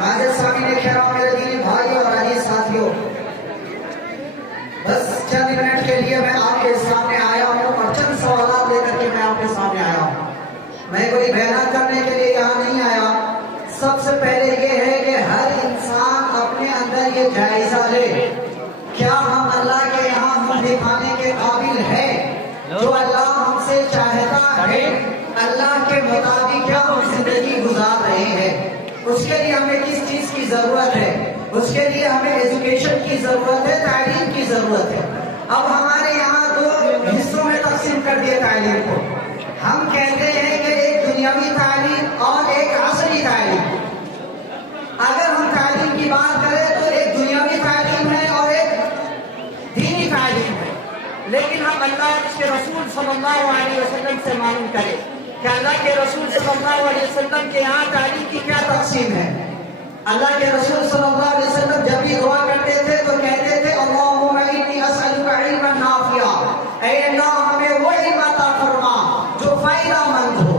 हाजिर सामने किराम मेरे दीनी भाई और अजीज साथियों, बस चंद मिनट के लिए मैं आपके सामने आया हूँ और चंद सवाल लेकर के मैं आपके सामने आया हूँ। मैं कोई बयान करने के लिए यहाँ नहीं आया। सबसे पहले ये है कि हर इंसान अपने अंदर ये जायजा ले, क्या हम अल्लाह के यहाँ मुंह दिखाने के काबिल है? जो अल्लाह हमसे चाहता है अल्लाह के मुताबिक क्या हम जिंदगी गुजार रहे हैं? उसके लिए हमें किस चीज की जरूरत है? उसके लिए हमें एजुकेशन की जरूरत है, तालीम की जरूरत है। अब हमारे यहाँ दो हिस्सों में तकसीम कर दिया तालीम को। हम कहते हैं कि एक दुनियावी तालीम और एक असली तालीम। अगर हम तालीम की बात करें तो एक दुनियावी तालीम है और एक दीनी तालीम है। लेकिन हम अल्लाह के रसूल सल्लल्लाहु अलैहि वसल्लम से मालूम करें कि अल्लाह के रसूल सल्लल्लाहु अलैहि वसल्लम के यहाँ तालीम की क्या तकसीम है। अल्लाह के रसूल सल्लल्लाहु अलैहि वसल्लम जब भी दुआ करते थे तो कहते थे अल्लाहुम्मा इन्नी असअलुका इल्मन नाफिया, ऐ अल्लाह हमें वो इल्म अता फरमा जो फायदेमंद हो।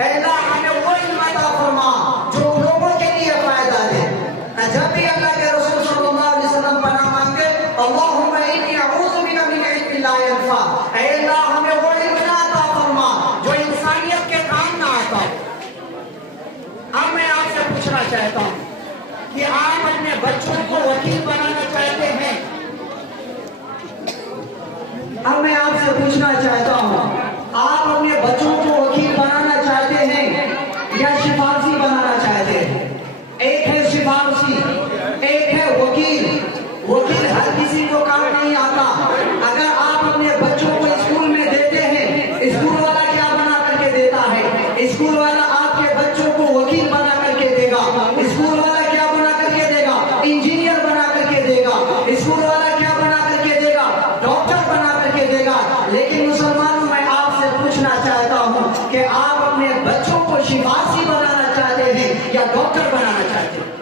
ऐ अल्लाह हमें वो इल्म अता फरमा जो लोगों के लिए फायदा दे। जब भी अल्लाह के रसूल सल्लल्लाहु अलैहि वसल्लम पनाह मांगे अल्लाहुम्मा इन्नी अऊज़ु बिका मिन इल्मिन ला यनफा, ऐ अल्लाह हमें वो इल्म अता फरमा जो इंसानियत के काम ना आता। अब मैं आपसे पूछना चाहता हूँ कि आप अपने बच्चों को वकील बनाना चाहते हैं? अब मैं आपसे पूछना चाहता हूँ, आप अपने बच्चों को वकील बनाना चाहते हैं या सिफारसी बनाना चाहते हैं? एक है सिफारसी, एक है वकील। वकील हर किसी को काम नहीं आता। अगर आप अपने बच्चों को स्कूल में देते हैं, स्कूल वाला क्या बना करके देता है? स्कूल वाला आपके बच्चों को वकील बना करके देगा। स्कूल वाला क्या बना करके देगा? इंजीनियर बना करके देगा। स्कूल वाला क्या बना करके देगा? डॉक्टर बना करके देगा। लेकिन मुसलमानों, मैं आपसे पूछना चाहता हूँ कि आप अपने बच्चों को सिफारसी बनाना चाहते हैं या डॉक्टर बनाना चाहते हैं?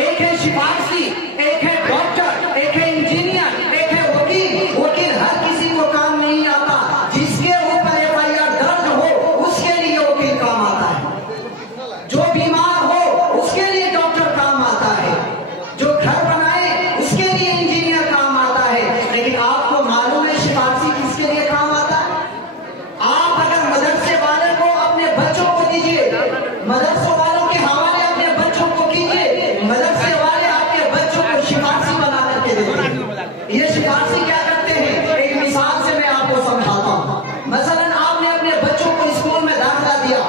एक है सिफारसी, एक है डॉक्टर, एक है इंजीनियर, एक है वकील। वकील हर किसी को काम नहीं आता। जिसके ऊपर एफआईआर दर्ज हो उसके लिए वकील काम आता है। जो बीमार हो उसके लिए डॉक्टर काम आता है। जो घर बनाए उसके लिए इंजीनियर काम आता है। लेकिन आपको मालूम है सिफारसी किसके लिए काम आता है? आप अगर मदरसे वाले को अपने बच्चों को दीजिए, मदरसे वालों के हवाले अपने बच्चों को कीजिए, मदरसे वाले आपके बच्चों को सिफारसी बना करके देते। ये सिफारसी क्या करते हैं? एक मिसाल से मैं आपको समझाता हूँ। मसलन आपने अपने बच्चों को स्कूल में दाखिला दिया,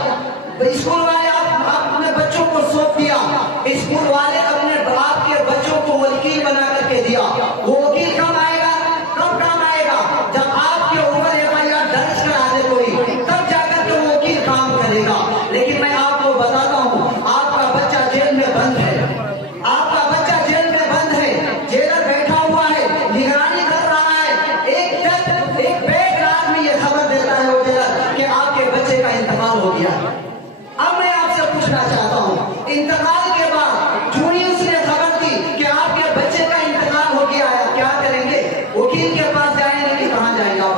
स्कूल वाले अपने बच्चों को सौंप दिया। स्कूल वाले अपने आपके बच्चों को वकील बना करके दिया। वो वकील कब आएगा? कब काम आएगा? जब आपके ऊपर एफआईआर दर्ज करा दे कोई, तब जाकर के वो वकील काम करेगा। लेकिन मैं आपको बताता हूँ, आपका बच्चा जेल में बंद है, आपका बच्चा जेल में बंद है, जेलर बैठा हुआ है, निगरानी कर रहा है। एक बेग रात में ये खबर देता है वो जेलर कि आपके बच्चे का इंतकाल हो गया। अब मैं आपसे पूछना चाहता हूँ, इंतकाल के बाद चूड़ी उसने खबर दी कि आपके बच्चे का इंतकाल हो गया है, क्या करेंगे? वकील के पास जाएंगे कि कहाँ जाएंगे? आप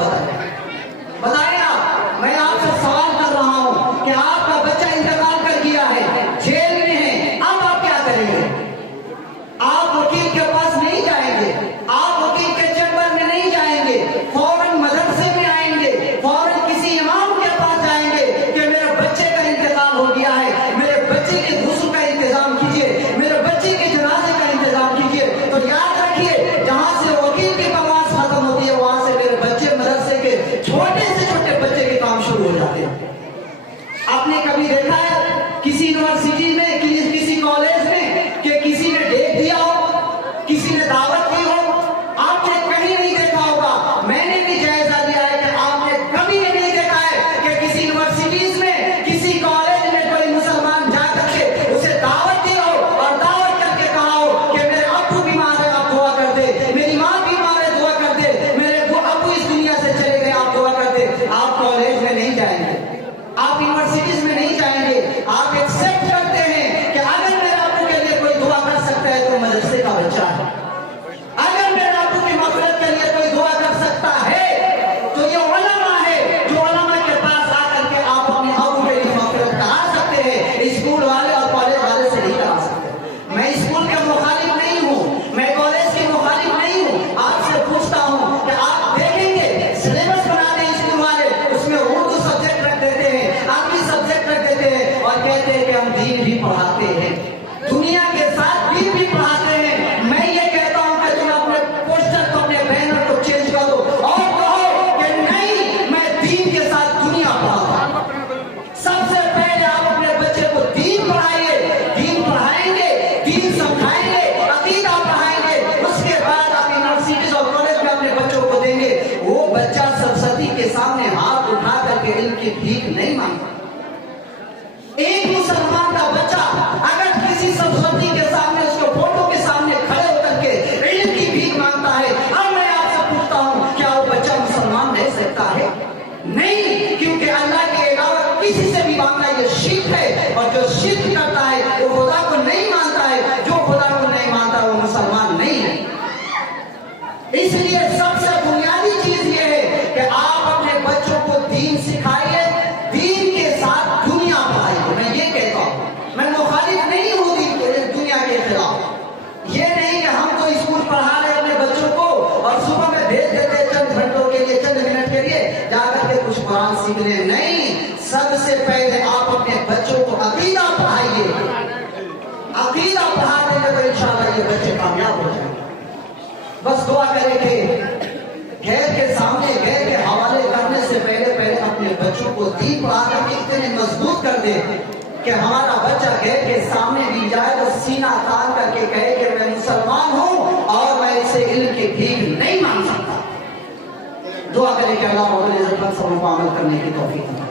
बताएं आप। मैं आपसे सवाल कर रहा हूँ कि आपका बच्चा इंतकाल कर गया है, जेल में है, अब आप क्या करेंगे? आप वकील के पास नहीं जाएंगे, आप वकील के चैम्बर में नहीं जाएंगे, फौरन मदरसे में आएंगे, फौरन किसी इमाम के पास जाएंगे कि मेरे बच्चे का इंतकाल हो गया है, मेरे बच्चे के गुस्ल का इंतजाम कीजिए, मेरे बच्चे के जनाजे का इंतजाम कीजिए। तो याद रखिए, जहां से वकील की बकवास खत्म होती है वहां से मेरे बच्चे मदरसे के छोटे से छोटे बच्चे के काम शुरू हो जाते हैं। आपने कभी देखा है किसी यूनिवर्सिटी में, किसी कॉलेज में कि किसी ने डेट दिया हो, किसी ने दावत दी हो? आपके इसलिए सबसे बुनियादी चीज ये है कि आप अपने बच्चों को दीन सिखाइए, दीन के साथ दुनिया पढ़ाइए। मैं ये कहता हूं, मैं मुखालिफ नहीं हूं दीन के दुनिया के खिलाफ। ये नहीं कि हम तो स्कूल पढ़ा रहे अपने बच्चों को और सुबह में भेज देते चंद घंटों के लिए, चंद मिनट के लिए जाकर के कुछ कुरान सीखने। नहीं, सबसे पहले आप अपने बच्चों को अकीदा पढ़ाइए। अकीदा पढ़ा देंगे तो इंशाअल्लाह ये बच्चे कामयाब हो जाएंगे। बस दुआ करें कि गैर के सामने, गैर के हवाले करने से पहले अपने बच्चों को दीन पढ़ा करके इतने मजबूत कर दे कि हमारा बच्चा गैर के सामने भी जाए तो सीना तान करके कहे कि मैं मुसलमान हूं और मैं इससे इल्म की भीख नहीं मांग सकता। दुआ करें कि अल्लाह रब्बुल इज्जत सबको अमल करने की तौफीक दे।